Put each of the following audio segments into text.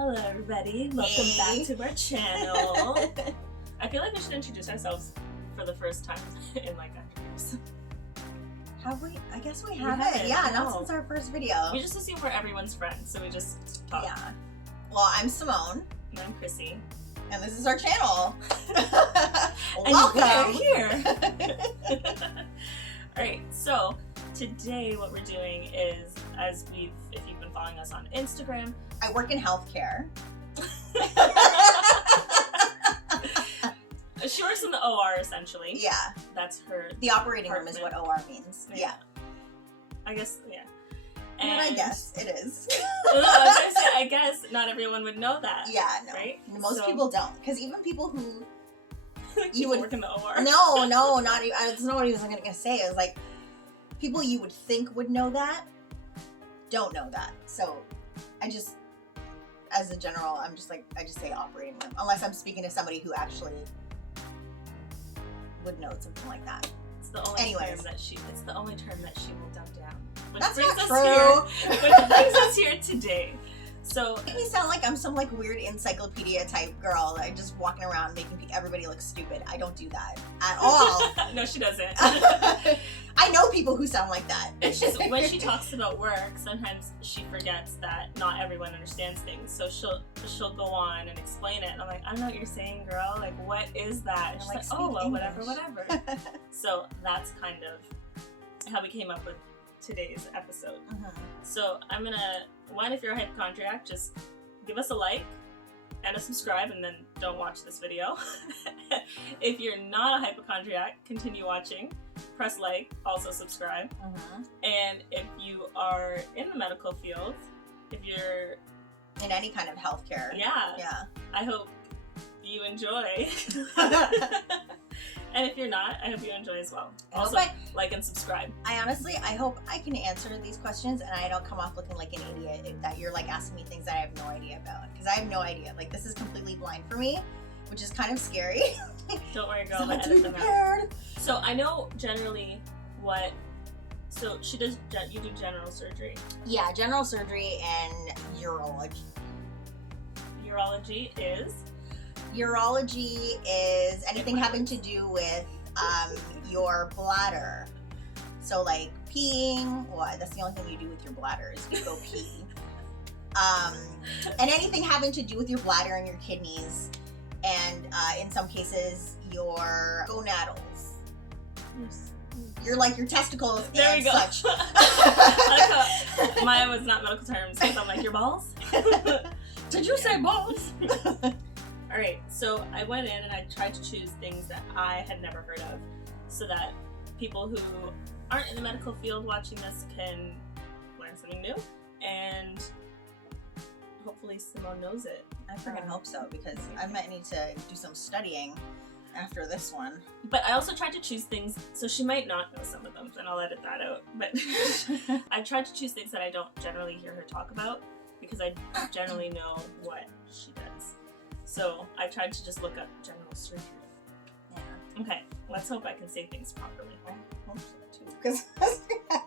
Hello everybody, welcome back to our channel. I feel like we should introduce ourselves for the first time in like 100 years. Have we? I guess we haven't. Yeah, not since our first video. We just assume we're everyone's friends, so we just talk. Yeah. Well, I'm Simone. And I'm Crissy. And this is our channel. And welcome. you're here. Alright, so today what we're doing is, if you've been following us on Instagram, I work in healthcare. She works in the OR essentially. Yeah. That's her. The operating room is what OR means. Yeah. I guess, yeah. And I guess it is. I guess not everyone would know that. Yeah, no. Right? Most people don't. Because even people who you would work in the OR. No, not even. That's not what I was going to say. It was like people you would think would know that don't know that. So I just, as a general, I just say operating room. Unless I'm speaking to somebody who actually would know something like that. It's the only term that she will dumb down. Which That's brings not us true. Which brings us here today. So it makes me sound like I'm some like weird encyclopedia type girl that just walking around making everybody look stupid. I don't do that at all. No, she doesn't. I know people who sound like that. It's just when she talks about work, sometimes she forgets that not everyone understands things. So she'll go on and explain it, and I'm like, I don't know what you're saying, girl. Like, what is that? And she's like, oh well, English. whatever. So that's kind of how we came up with today's episode. So I'm gonna, if you're a hypochondriac, just give us a like and a subscribe, and then don't watch this video. If you're not a hypochondriac, continue watching, press like, also subscribe. And if you are in the medical field, if you're in any kind of healthcare, yeah, I hope you enjoy. And if you're not, I hope you enjoy as well. Also, like and subscribe. I hope I can answer these questions and I don't come off looking like an idiot that you're like asking me things that I have no idea about. Because I have no idea. Like, this is completely blind for me, which is kind of scary. Don't worry, girl. So I'll edit them out. So I know generally what. So you do general surgery. Yeah, general surgery and urology. Urology is anything having to do with your bladder. So like peeing, that's the only thing you do with your bladder is you go pee. And anything having to do with your bladder and your kidneys, and in some cases your gonadals. You're like your testicles there and we go. such. Mine was not medical terms because I'm like, your balls? Did you say balls? Alright, so I went in and I tried to choose things that I had never heard of so that people who aren't in the medical field watching this can learn something new, and hopefully Simone knows it. I freaking hope so, because I might need to do some studying after this one. But I also tried to choose things, so she might not know some of them, and I'll edit that out. But I tried to choose things that I don't generally hear her talk about, because I generally know what she does. So I tried to just look up general surgery. Yeah. Okay, let's hope I can say things properly. I hope so too, because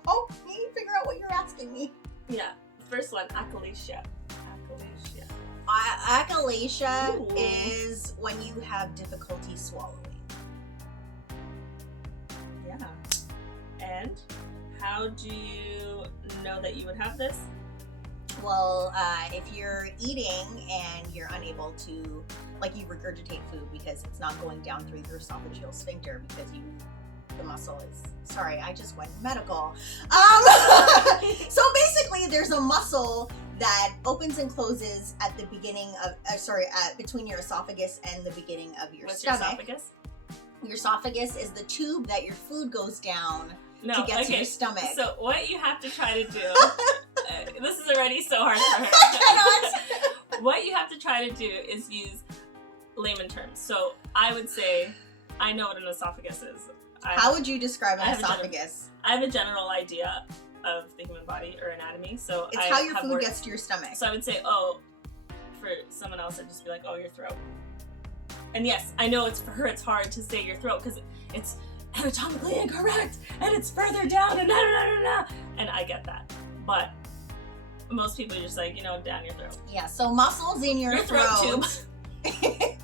help me figure out what you're asking me. Yeah, first one, achalasia. Achalasia is when you have difficulty swallowing. Yeah. And how do you know that you would have this? Well, if you're eating and you're unable to, like, you regurgitate food because it's not going down through your esophageal sphincter because the muscle is, sorry, I just went medical. So basically there's a muscle that opens and closes at the beginning of, between your esophagus and the beginning of your stomach. Your esophagus? Your esophagus is the tube that your food goes down to get to your stomach. So what you have to try to do, this is already so hard for her. What you have to try to do is use layman terms. So I would say, I know what an esophagus is. How would you describe an esophagus? I have a general idea of the human body or anatomy. So it's how your food gets to your stomach. So I would say, for someone else, I'd just be like, your throat. And yes, I know for her it's hard to say your throat because it's anatomically incorrect and it's further down and and I get that. But most people are just like, down your throat. Yeah, so muscles in your throat tube.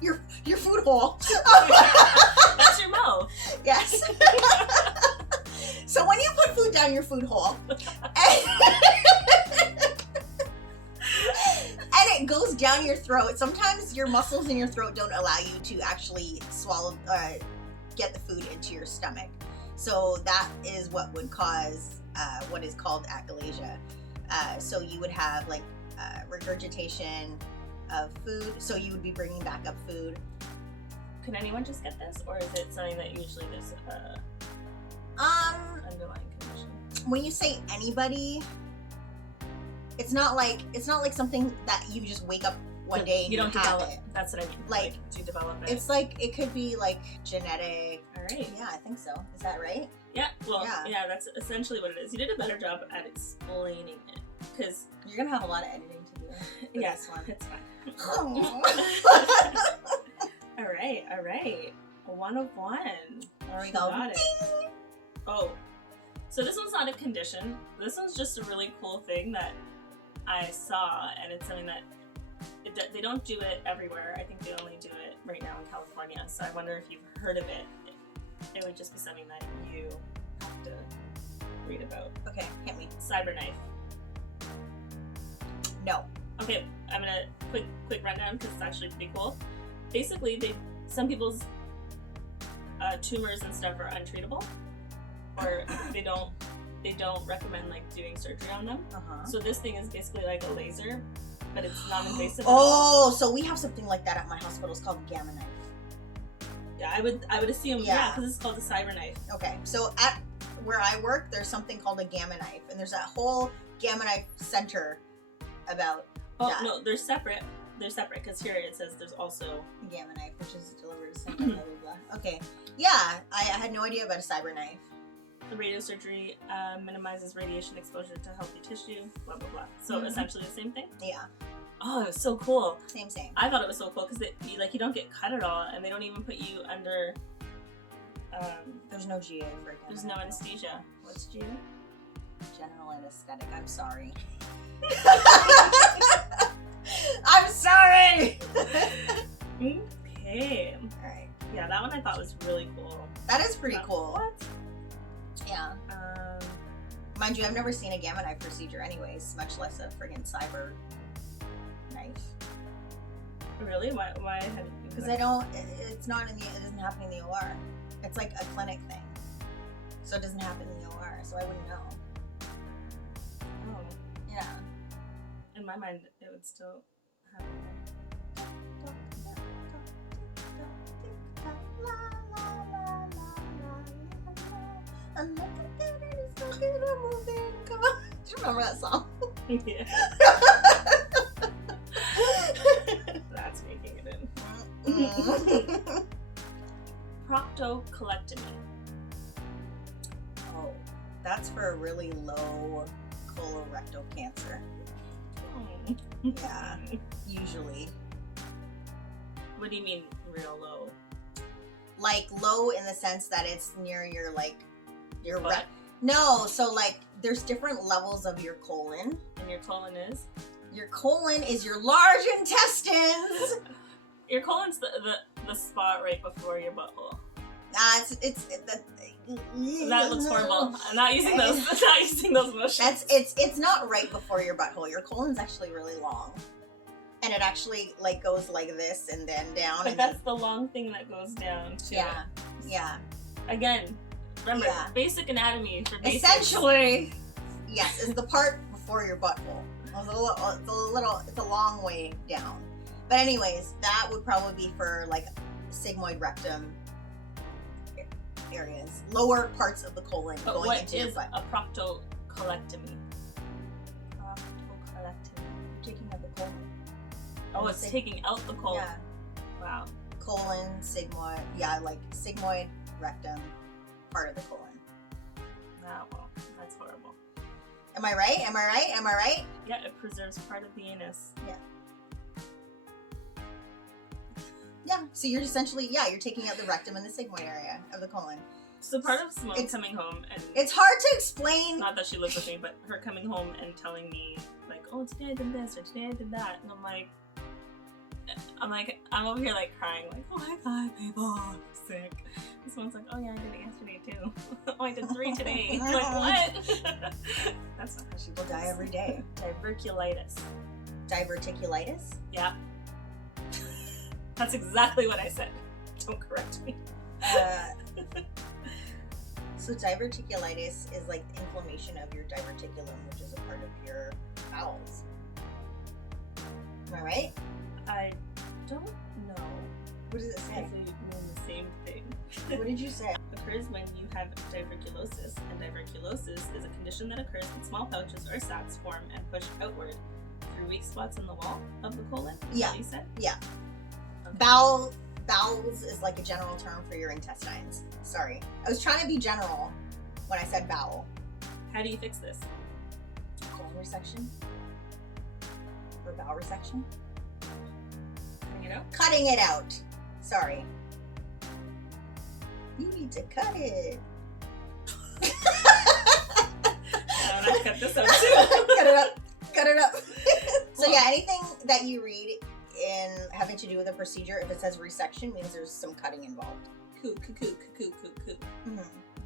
your food hole. That's your mouth. Yes. So when you put food down your food hole, and it goes down your throat, sometimes your muscles in your throat don't allow you to actually swallow, get the food into your stomach. So that is what would cause what is called achalasia. So you would have like regurgitation of food. So you would be bringing back up food. Can anyone just get this, or is it something that usually there's underlying condition? When you say anybody, it's not like something that you just wake up one day and you don't have develop it. That's what I mean. Like do you develop it? It's like it could be like genetic. All right. Yeah, I think so. Is that right? Yeah. Well, yeah, that's essentially what it is. You did a better job at explaining it, because you're gonna have a lot of editing to do. Yeah, this one. It's fine. All right. A 1 of 1. There we go. Got it. Oh, so this one's not a condition. This one's just a really cool thing that I saw, and it's something that they don't do it everywhere. I think they only do it right now in California. So I wonder if you've heard of it. It would just be something that you have to read about. Okay, hit me. Cyberknife. No. Okay, I'm gonna quick rundown because it's actually pretty cool. Basically, some people's tumors and stuff are untreatable, or they don't recommend like doing surgery on them. So this thing is basically like a laser, but it's non-invasive. Oh, so we have something like that at my hospital. It's called gamma knife. Yeah, I would assume, yeah, because it's called a cyberknife. Okay, so at where I work, there's something called a gamma knife, and there's that whole gamma knife center about. Oh that. no, they're separate. They're separate because here it says there's also a gamma knife, which is delivered to blah, blah, blah. Okay, yeah, I had no idea about a cyber knife. The radiosurgery minimizes radiation exposure to healthy tissue, blah, blah, blah. So essentially the same thing? Yeah. Oh, it was so cool. Same. I thought it was so cool because you don't get cut at all, and they don't even put you under... there's no GA for it. There's no anesthesia. What's GA? General anesthetic. I'm sorry. I'm sorry! Okay. Alright. Yeah, that one I thought was really cool. That is pretty cool. What? Yeah. Mind you, I've never seen a gamma knife procedure anyways, much less a friggin' cyber knife. Really? Why have you? Because it doesn't happen in the OR. It's like a clinic thing. So it doesn't happen in the OR, so I wouldn't know. Oh. Yeah. In my mind, it would still happen. Do you remember that song? Yeah. That's making it in. Proctocolectomy. Oh, that's for a really low colorectal cancer. Yeah, usually. What do you mean real low? Like low in the sense that it's near your butt? No, so like there's different levels of your colon. And your colon is? Your colon is your large intestines. Your colon's the spot right before your butthole. That looks horrible. I'm not using those. I'm not using those motions. It's not right before your butthole. Your colon's actually really long, and it actually like goes like this and then down. But that's the long thing that goes down to it. Yeah. Again, remember basic anatomy for basics. Essentially, yes, is the part before your butthole. It's a long way down. But anyways, that would probably be for like sigmoid rectum areas, lower parts of the colon going into your butt. What is a proctocolectomy? Taking out the colon. Oh, it's taking out the colon. Yeah. Wow. Colon, sigmoid, like sigmoid rectum part of the colon. Wow, well, that's horrible. Am I right? Yeah, it preserves part of the anus. Yeah. Yeah, so you're essentially, you're taking out the rectum and the sigmoid area of the colon. So part of Simone coming home and... It's hard to explain. Not that she lives with me, but her coming home and telling me, like, oh, today I did this or today I did that, and I'm over here like crying, like, oh my god, people, I'm sick. This one's like, oh yeah, I did it yesterday too. Oh, I did 3 today. I'm like, what? That's not how she People die every day. Diverticulitis. Diverticulitis? Yeah. That's exactly what I said. Don't correct me. So diverticulitis is like inflammation of your diverticulum, which is a part of your bowels. Am I right? I don't know. What does it say? If they mean the same thing. What did you say? Occurs when you have diverticulosis, and diverticulosis is a condition that occurs when small pouches or sacs form and push outward through weak spots in the wall of the colon. Is that what you said? Yeah. Okay. Bowels is like a general term for your intestines. Sorry. I was trying to be general when I said bowel. How do you fix this? Colon resection? Or bowel resection? You know? Cutting it out. Sorry. You need to cut it. I'm gonna cut this out too. Cut it up. So yeah, anything that you read in having to do with a procedure, if it says resection, means there's some cutting involved. Mm-hmm.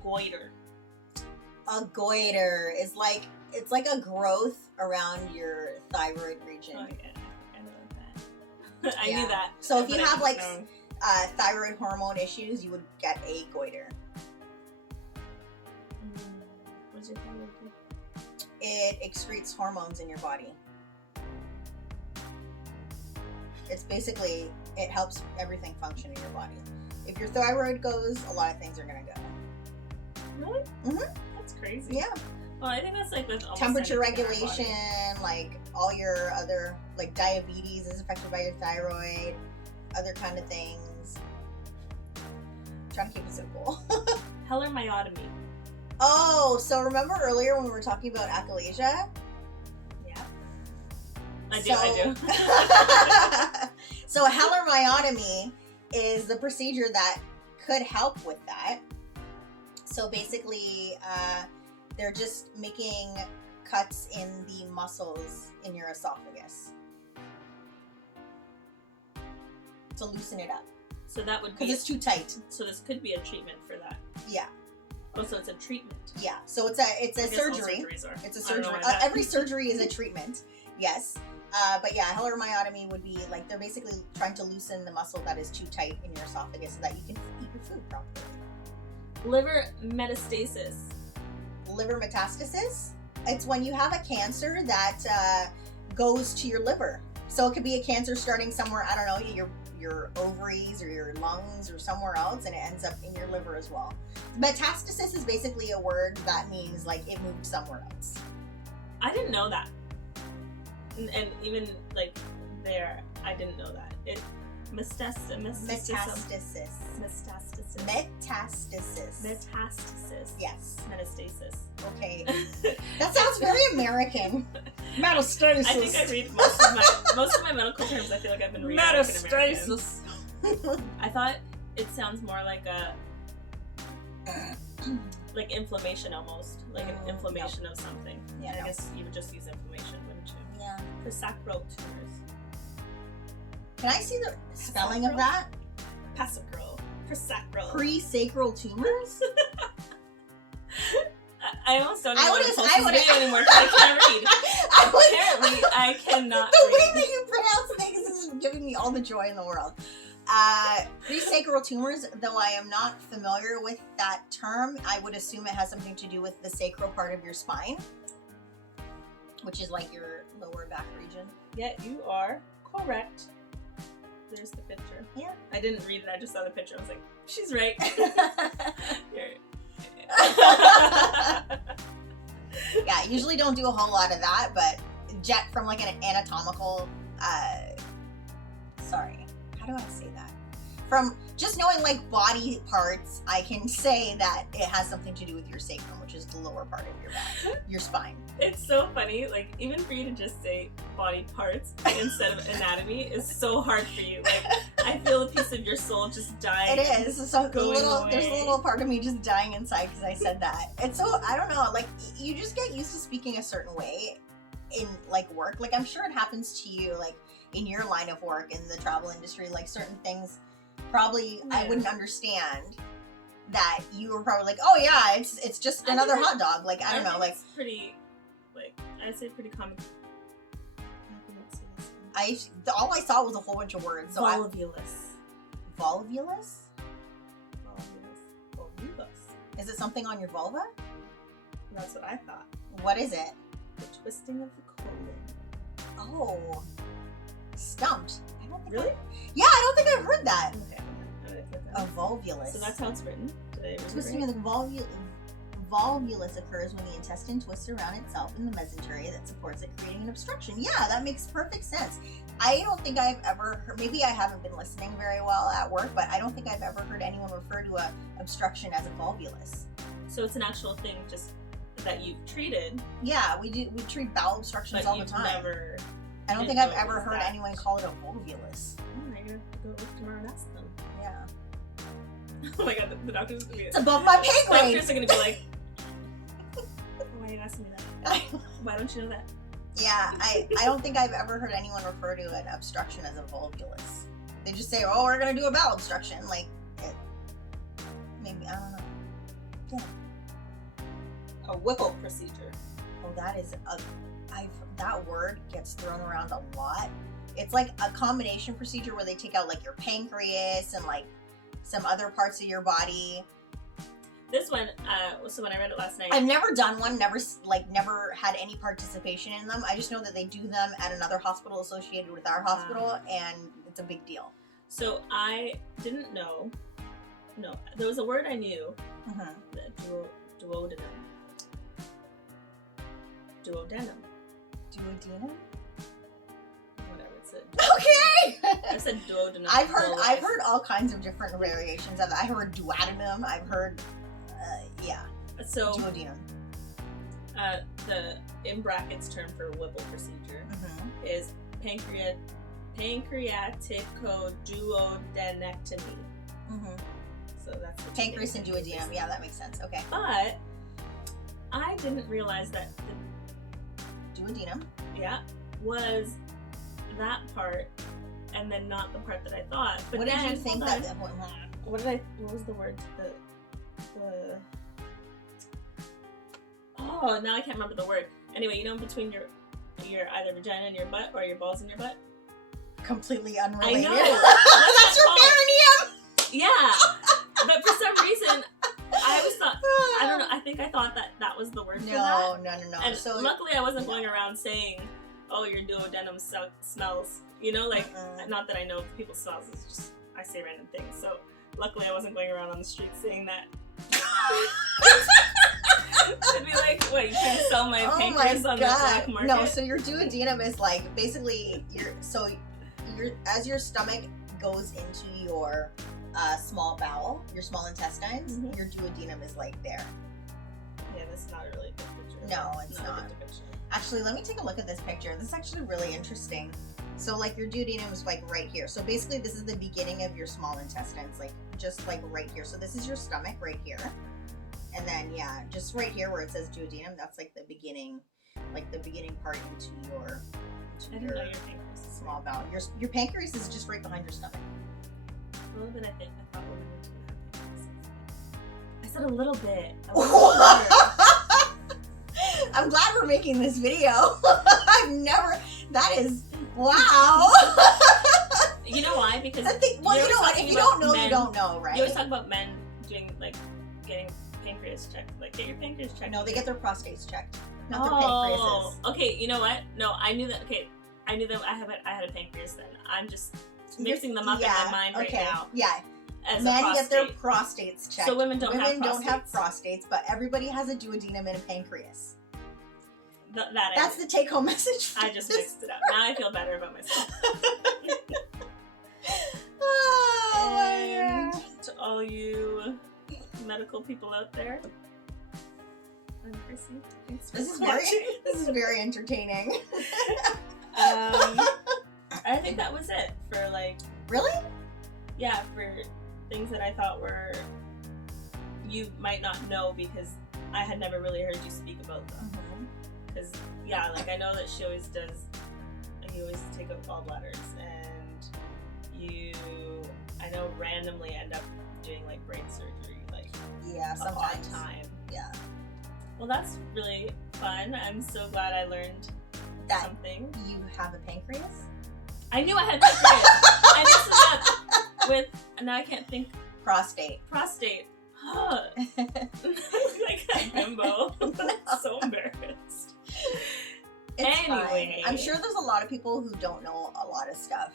Goiter. A goiter is like, it's like a growth around your thyroid region. Oh yeah, I know that. I knew that. So if you have like thyroid hormone issues, you would get a goiter. What's your thyroid do? It excretes hormones in your body. It's basically, it helps everything function in your body. If your thyroid goes, a lot of things are gonna go. Really? Mm-hmm. That's crazy. Yeah. Well, I think that's like with almost temperature anything in our regulation, like all your other, like diabetes is affected by your thyroid, other kind of things. I'm trying to keep it simple. Myotomy. Oh, so remember earlier when we were talking about achalasia? Yeah. I do. So a myotomy is the procedure that could help with that. So basically, they're just making cuts in the muscles in your esophagus to loosen it up. So that would be, because it's too tight. So this could be a treatment for that. Yeah. Oh, so it's a treatment. Yeah. So it's a surgery. It's a surgery. Every surgery is a treatment. Yes. But yeah, myotomy would be like, they're basically trying to loosen the muscle that is too tight in your esophagus so that you can eat your food properly. Liver metastasis. Liver metastasis? It's when you have a cancer that goes to your liver. So it could be a cancer starting somewhere, I don't know, your ovaries or your lungs or somewhere else, and it ends up in your liver as well. Metastasis is basically a word that means like it moved somewhere else. I didn't know that. And even like there, I didn't know that. Metastasis. Yes. Metastasis. Okay. That sounds very American. Metastasis. I think I read most of my medical terms. I feel like I've been reading Metastasis. I thought it sounds more like a like inflammation almost, like an inflammation of something. Yeah. I guess you would just use inflammation, wouldn't you? Yeah. For sacral tumors. Can I see the spelling of that? Pasacral. For sacral. Pre-sacral tumors? I almost don't even want to post this video anymore because I can't read. Apparently, I cannot the read. way that you pronounce things is giving me all the joy in the world. Pre-sacral tumors, though I am not familiar with that term, I would assume it has something to do with the sacral part of your spine, which is like your lower back region. Yeah, you are correct. There's the picture. Yeah. I didn't read it, I just saw the picture. I was like, she's right. Yeah, I usually don't do a whole lot of that, but from like an anatomical, sorry, how do I say that? From just knowing like body parts, I can say that it has something to do with your sacrum, which is the lower part of your back, your spine. It's so funny, like even for you to just say body parts instead of anatomy is so hard for you. Like I feel a piece of your soul just dying. It is. So there's a little part of me just dying inside because I said that. It's so, I don't know, like you just get used to speaking a certain way in like work, like I'm sure it happens to you, like in your line of work in the travel industry, like certain things probably I wouldn't understand that you were probably like, oh yeah, it's just another hot dog. Like I don't know, like it's pretty, like I'd say pretty common. All I saw was a whole bunch of words. So Volvulus. Volvulus? Volvulus. Is it something on your vulva? That's what I thought. What is it? The twisting of the colon. Oh, stumped. I don't think. Really? Yeah, I don't think I've heard that. Okay. A volvulus. So that's how it's written. Twisting of the volvulus occurs when the intestine twists around itself in the mesentery that supports it, creating an obstruction. Yeah, that makes perfect sense. I don't think I've ever heard, maybe I haven't been listening very well at work, but I don't think I've ever heard anyone refer to a obstruction as a volvulus. So it's an actual thing, just that you've treated. Yeah, we treat bowel obstructions all the time. Never. I don't think I've ever heard anyone call it a volvulus. Oh, I'm gonna go look tomorrow and ask them. Yeah. Oh my god, the doctor's gonna be. It's above my pay grade. Doctors are gonna be like, why are you asking me that? Why don't you know that? Yeah, I don't think I've ever heard anyone refer to an obstruction as a volvulus. They just say, oh, we're gonna do a bowel obstruction. Like, maybe, I don't know. Yeah. A Whipple procedure. Oh, that is that word gets thrown around a lot. It's like a combination procedure where they take out like your pancreas and like some other parts of your body. This one, so when I read it last night, I've never done one, never had any participation in them. I just know that they do them at another hospital associated with our hospital, and it's a big deal. So I didn't know. No, there was a word I knew. Duodenum. Duodenum. Duodenum? Whatever it said. Okay! I said duodenum. I've heard all kinds of different variations of it. I heard duodenum. I've heard, So duodenum. The in brackets term for Whipple procedure is pancreaticoduodenectomy. So that's the pancreas and duodenum. Yeah, that makes sense. Okay. But I didn't realize that the duodenum, was that part, and then not the part that I thought. But what did you think that? What was the word? Oh, now I can't remember the word. Anyway, you know, between your either vagina and your butt, or your balls and your butt. Completely unrelated. I know. That's your perineum. Yeah, but for some reason, I always thought, I don't know, I think I thought that was the word for that. No. And so luckily I wasn't going around saying, oh, your duodenum smells, you know, like, not that I know people's smells, it's just, I say random things. So luckily I wasn't going around on the street saying that. It'd be like, what, you trying to sell my pancreas on the black market? No, so your duodenum is like, basically, as your stomach goes into your small bowel, your small intestines, your duodenum is like there. Yeah, this is not a really good picture. No, it's not. Actually, let me take a look at this picture. This is actually really interesting. So like your duodenum is like right here. So basically this is the beginning of your small intestines, like just like right here. So this is your stomach right here. And then just right here where it says duodenum, that's like the beginning part into your small bowel. Your pancreas is just right behind your stomach. A little bit, I think. I thought women were too happy. I said a little bit. I'm glad we're making this video. That is, wow. You know why? Because you know what? If you don't know, you don't know, right? You always talk about men doing, like, getting pancreas checked. Like, get your pancreas checked. No, they get their prostates checked, not their pancreases. Okay, you know what? No, I knew that. Okay, I knew that I had a pancreas then. I'm just mixing them up in my mind right now. Yeah. Men get their prostates checked. So women don't have prostates, but everybody has a duodenum and a pancreas. That's the take-home message. I just mixed it up. Now I feel better about myself. And to all you medical people out there, I'm Crissy. This is very entertaining. I think that was it for like. Really? Yeah, for things that I thought you might not know because I had never really heard you speak about them. Because, yeah, like, I know that she always does, you always take out gallbladders, and you, I know, randomly end up doing, like, brain surgery, like, yeah, a odd time. Yeah. Well, that's really fun. I'm so glad I learned That something. you have a pancreas? I knew I had pancreas. I mixed it up with, now I can't think, Prostate. Like a bimbo. I'm so embarrassed. It's Anyway. fine. I'm sure there's a lot of people who don't know a lot of stuff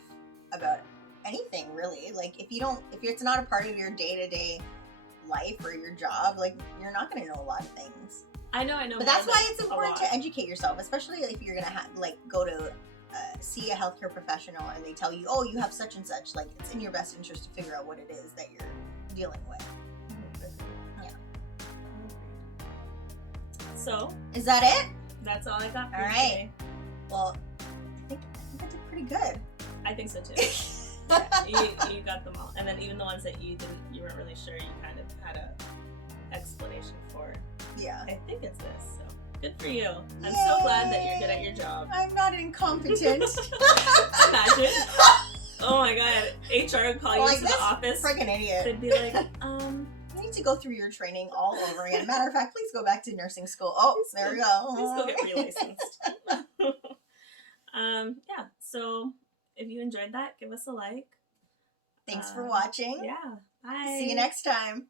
about anything, really. Like, if it's not a part of your day-to-day life or your job, like, you're not going to know a lot of things. I know. But that's why it's important to educate yourself, especially if you're going to go to see a healthcare professional and they tell you, oh, you have such and such. Like, it's in your best interest to figure out what it is that you're dealing with. Yeah. So, is that it? That's all I got for all you right. today. Well, I think I did pretty good. I think so too. Yeah, you got them all, and then even the ones that you weren't really sure, you kind of had a explanation for. Yeah. I think it's this. So good for you. I'm so glad that you're good at your job. I'm not incompetent. Imagine. Oh my god, HR would call you to the office. Freaking idiot. They'd be like, you need to go through your training all over again. Matter of fact, please go back to nursing school. Oh, there we go. Please go get relicensed. Yeah. So if you enjoyed that, give us a like. Thanks for watching. Yeah. Bye. See you next time.